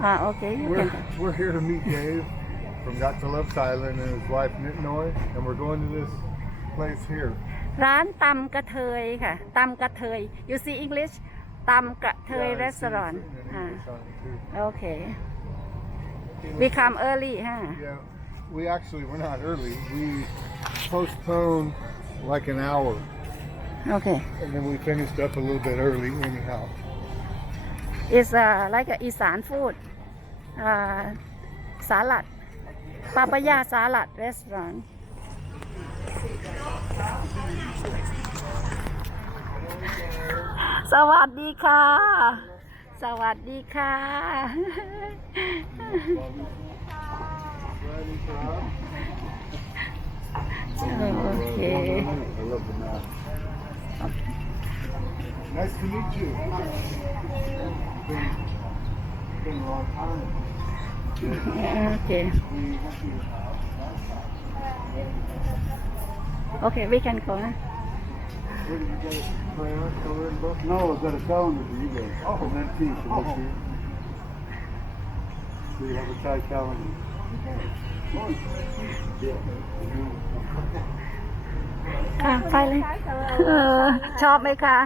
Okay, you We're, can. we're here to meet Dave from Gottolovethailand and his wife Nitnoy, and we're going to this place here. ร้านตำกระเทยค่ะตำกระเทย you see English ตำกระเทย Yeah, I see restaurant it's written in English on it too. Okay we come early ฮะ Yeah, we're not early. We postponed like an hour, Okay and then we finished up a little bit early anyhow. it's like a อีสาน food สาลัดปาปายาสาลัด restaurant สวัสดีค่ะ สวัสดีค่ะ โอเค I love the map. Nice to meet you. Been a long time. โอเค โอเค we can go นะ Where did you get it? Crayon, coloring book? No, I've got a calendar for you guys. Oh. An antique for this year. So you have a Thai calendar. Yeah. ค่ะไปเลยชอบไหมคะ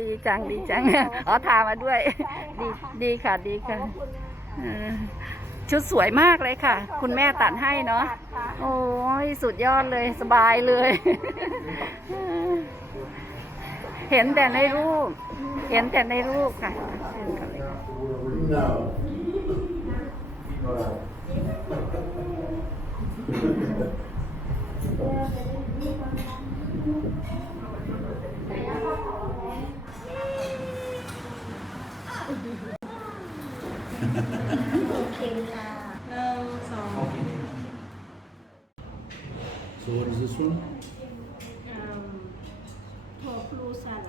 ดีจังดีจังอ๋อทามาด้วย ดีค่ะดีค่ะชุดสวยมากเลยค่ะ คุณแม่ตัดให้เนาะโอ้ยสุดยอดเลยสบายเลย เห็นแต่ในรูปค่ะ No. So what is this one? Tofu salad.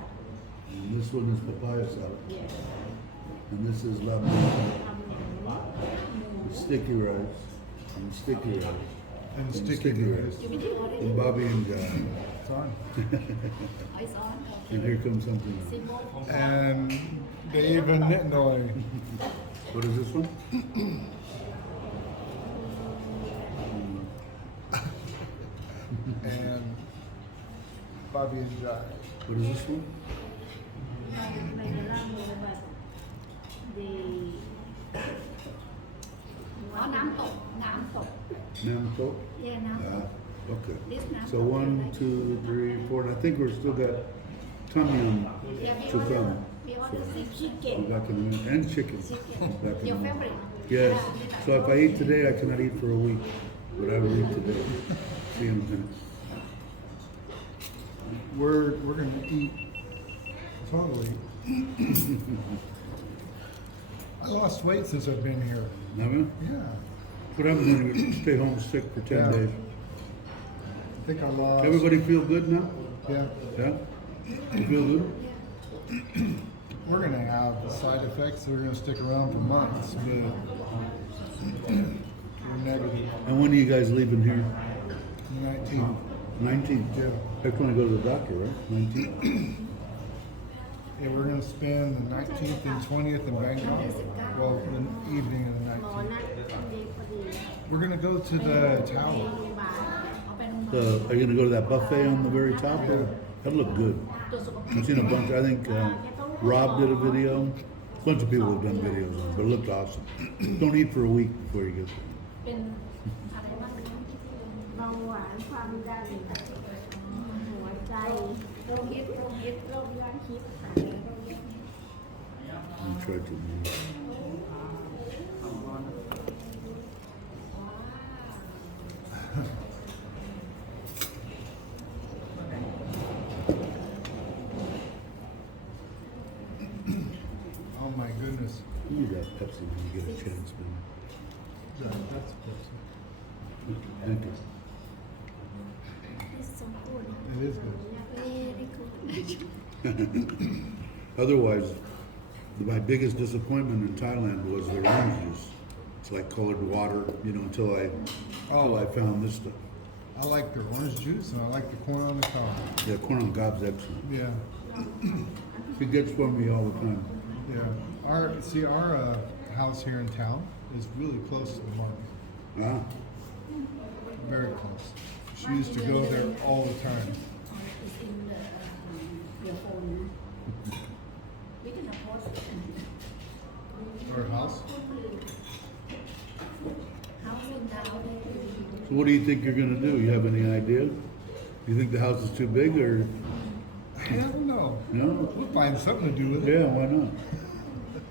And this one is papaya salad. Yes. And this is lamb. Sticky rice. And sticky rice. And sticky rice. And Bobby and John. It's on. It's on. And here comes something else. And Dave and Nitnoy. What is this one? And Bobby and Jai. What is this one? Nam tộc. Nam tok? Yeah, nam tộc. Okay. This nam So tộc. 1, 2, 3, 4. And I think we're still got tom yum Yeah, we to order, come. we order We're chicken. back in a minute. And chicken. Back in a Your minute. favorite? Yes. So if I eat today, I cannot eat for a week. But I will eat today. See you in a minute. We're gonna eat totally. I lost weight since I've been here. Never? Yeah. What happens when you stay home sick for 10 Yeah. days? I think I lost. Everybody feel good now? Yeah. Yeah? You feel good? We're gonna have side effects that are gonna stick around for months, but we're negative. And when are you guys leaving here? 19. 19th? Yeah. That's when I go to the doctor, right? 19th? Yeah, we're gonna spend the 19th and 20th in Bangkok. Well, the evening of the 19th. We're gonna go to the tower. Are you going to go to that buffet on the very top? Yeah. That looked good. I've seen a bunch. I think Rob did a video. A bunch of people have done videos on it, but it looked awesome. Don't eat for a week before you get there. เป็นอะไรบ้างเบาหวานความดันหัวใจโรคฮิตโรคย้อนคิดค่ะ I tried to move. Oh my goodness. You need that Pepsi when you get a chance, man. Yeah, that's Pepsi. Thank you. It's so good. It is good. Very good. Otherwise, my biggest disappointment in Thailand was their orange juice. It's like colored water, until I found this stuff. I like the orange juice and I like the corn on the cob. Yeah, corn on cob's excellent. Yeah. It gets for me all the time. Yeah. Our house here in town is really close to the market. Ah, Very close. She used to go there all the time. It's in your phone. We can post Her house. housing down. so what do you think you're gonna do? You have any idea? You think the house is too big or, I don't know. no? We'll find something to do with it. Yeah, why not?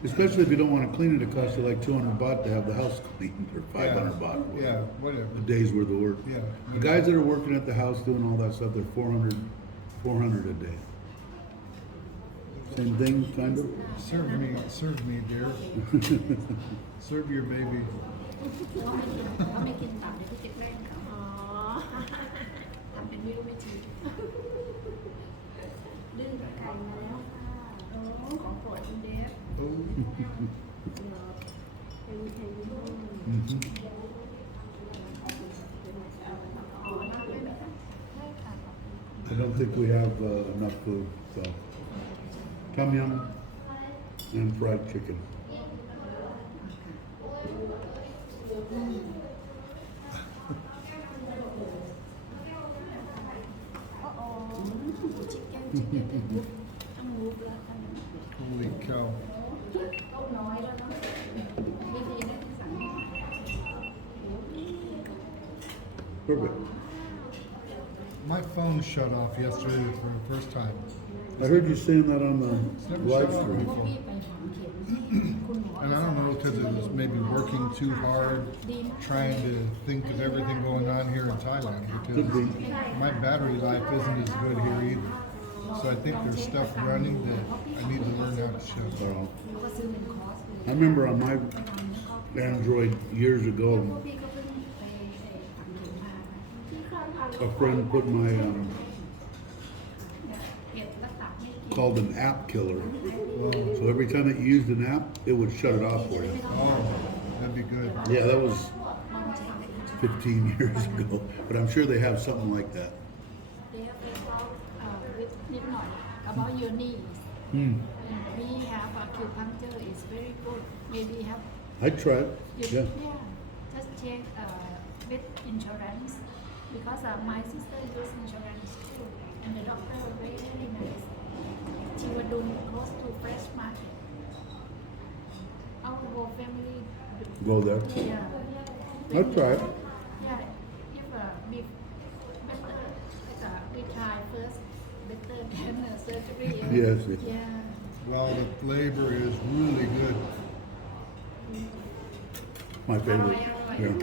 Especially if you don't wanna clean it, it costs you like 200 baht to have the house cleaned, or 500 baht. Yeah, whatever. A day's worth of work. Yeah. The guys that are working at the house doing all that stuff, they're 400 a day. Same thing, kind of? Serve me, dear. Serve your baby. เขาไม่กินตับเดี๋ยวพี่จะแกล้งเขาทำเป็นไม่รู้ไม่ชี้ดื้อกับไก่มาแล้วค่ะโอ้ของโปรดคุณเดฟ Oh. อ๋อนับด้วยไหมคะใช่ค่ะ I don't think we have enough food, so. Tom yum and fried chicken. chicken ต้องมูฟแล้วค่ะ Holy cow. ต้มน้อยแล้วเนาะไม่ดีนะที่สั่ง Perfect. My phone shut off yesterday for the first time. I heard you saying that on the Never live shut off stream. before. พี่ไปถามเข็มคุณหมอ And I don't know because it was maybe working too hard, trying to think of everything going on here in Thailand. Could be. Because my battery life isn't as good here either. So I think there's stuff running that I need to learn how to shut off. เขาก็ซื้อเป็นคอร์สเลย I remember on my Android years ago, พี่ก็เพิ่งไปถามเข็มมาที่ข้างทาง a friend put my เก็บรักษาไม่กิน called an app killer. So every time that you used an app, it would shut it off for you. Oh, that'd be good. Yeah, that was 15 years ago, but I'm sure they have something like that. They have about with นิดหน่อย about your knees Hmm. and we have acupuncture is very good maybe have I'd try it. you Yeah. just check with insurance because my sister use insurance too and the doctor very nice she was doing close to fresh market our whole family Go there. yeah I'd try it. yeah if big better we try first better than surgery Yes. yeah Well, the flavor is really good. My favorite. Yeah.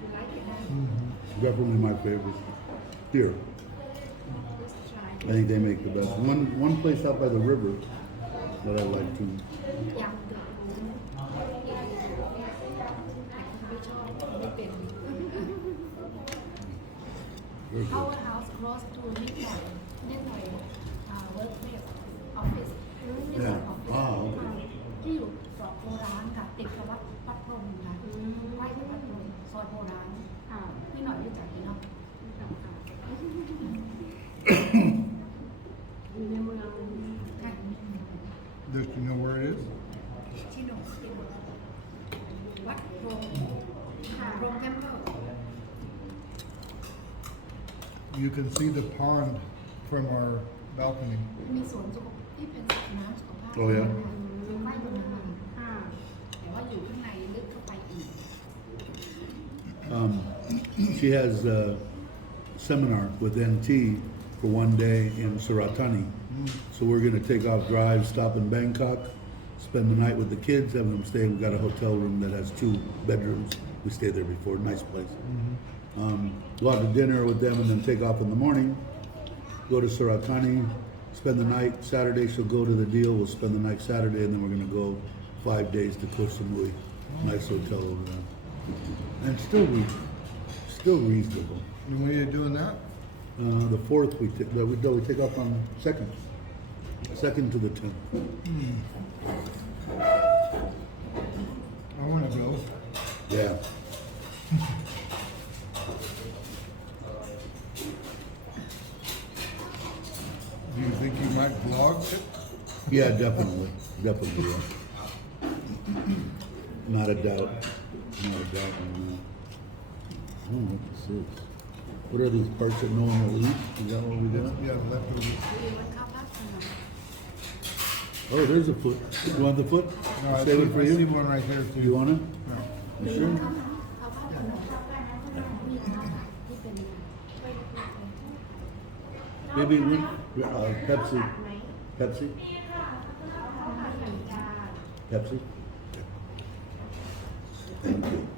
you like it Definitely my favorite. Here. just try I think they make the best. One place out by the river that I like too. ยำเดือดไม่ชอบไม่เป็น Very good. Our house close to midnight workplace office Yeah. Ah, okay. ที่อยู่ตรอกโบราณค่ะติดกับวัดพัดพรหมค่ะไหว้ที่พัดพรหมซอยโบราณพี่หน่อยรู้จักไหมเนาะอยู่ในเมืองค่ะ Do you know where it is? ที่หนองเสียวัดพรหมพรหมเทมเพิล You can see the pond from our balcony. มีสวนสุขที่เป็นสระน้ำสุขภาพ Oh, yeah? อยู่ใกล้ตรงนั้นแต่ว่าอยู่ข้างในลึกเข้าไปอีก She has a seminar with NT for one day in Suratani. So we're going to take off drive, stop in Bangkok, spend the night with the kids, have them stay. We've got a hotel room that has 2 bedrooms. We stayed there before, nice place. Go out to dinner with them and then take off in the morning, go to Suratani, spend the night. Saturday she'll go to the deal. We'll spend the night Saturday and then we're going to go 5 days to Koh Samui. Nice hotel over there. And still reasonable. And when are you doing that? The 4th we take off on 2nd. 2nd to the 10th. I want to go. Yeah. Do you think you might vlog it? Yeah, definitely, definitely. Yeah. Not a doubt. Not a doubt on that. I don't know what this is. What are these parts that no one will eat? Is that what we got? Yeah, the leftovers. Oh, there's a foot. You want the foot? No, I Save it for see you? one right here too. You want it? No. You sure? Maybe we, Pepsi. Pepsi? Pepsi? Thank you.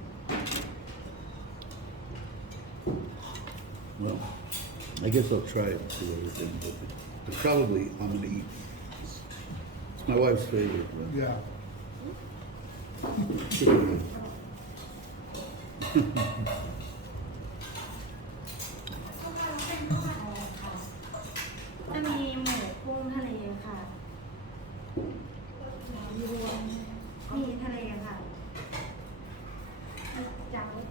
Well, I guess I'll try it and see everything, but it's probably I'm gonna eat. It's my wife's favorite. But Yeah.จะมีหมูกุ้งทะเลค่ะรวมมีทะเลค่ะจานเล็ก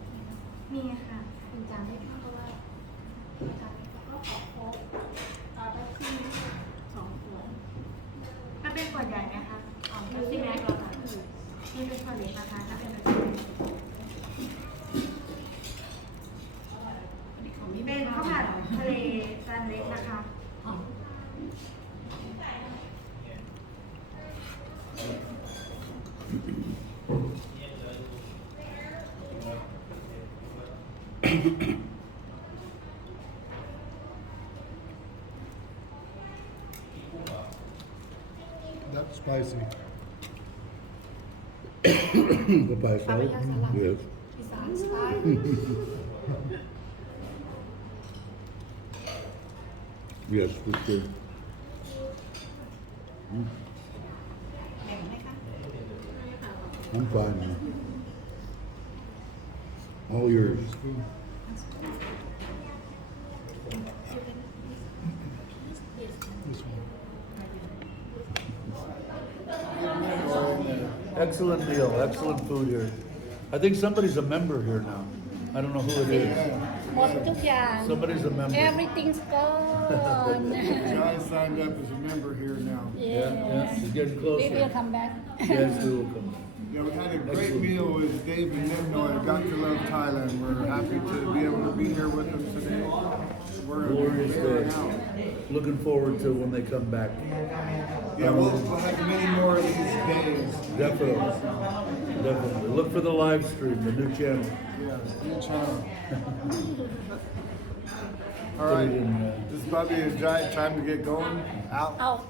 มีค่ะเป็นจานเล็กเพราะว่าจานเล็กก็ขอโค้กได้ขึ้น2 ขวดถ้าเป็นขวดใหญ่ไหมคะเป็นที่แม็กซ์เหรอคะนี่เป็นขวดเล็กนะคะถ้าเป็นแบบนี้เป็นข้าวผัดทะเลจานเล็กนะคะ That's spicy. Papaya salad? Yes. อีสานสไตล์ Yes, for sure. แบ่งไหมคะ I'm fine, man. All yours. This one. Excellent meal, excellent food here. I think somebody's a member here now. I don't know who it is. หมดทุกอย่าง Somebody's a member. everything's gone John signed up as a member here now. Yeah, he's getting we will closer. come back Yes, we will come. Yeah, we had a great Excellent. meal with Dave and Nimno at Gottolovethailand. We're happy to be able to be here with them today. We're Glorious here day. now. Looking forward to when they come back. Yeah, we'll have many more of these days. Definitely. Definitely. Look for the live stream, the new channel. Yeah, new channel. All Put right, it in, this is probably a giant time to get going. Out. out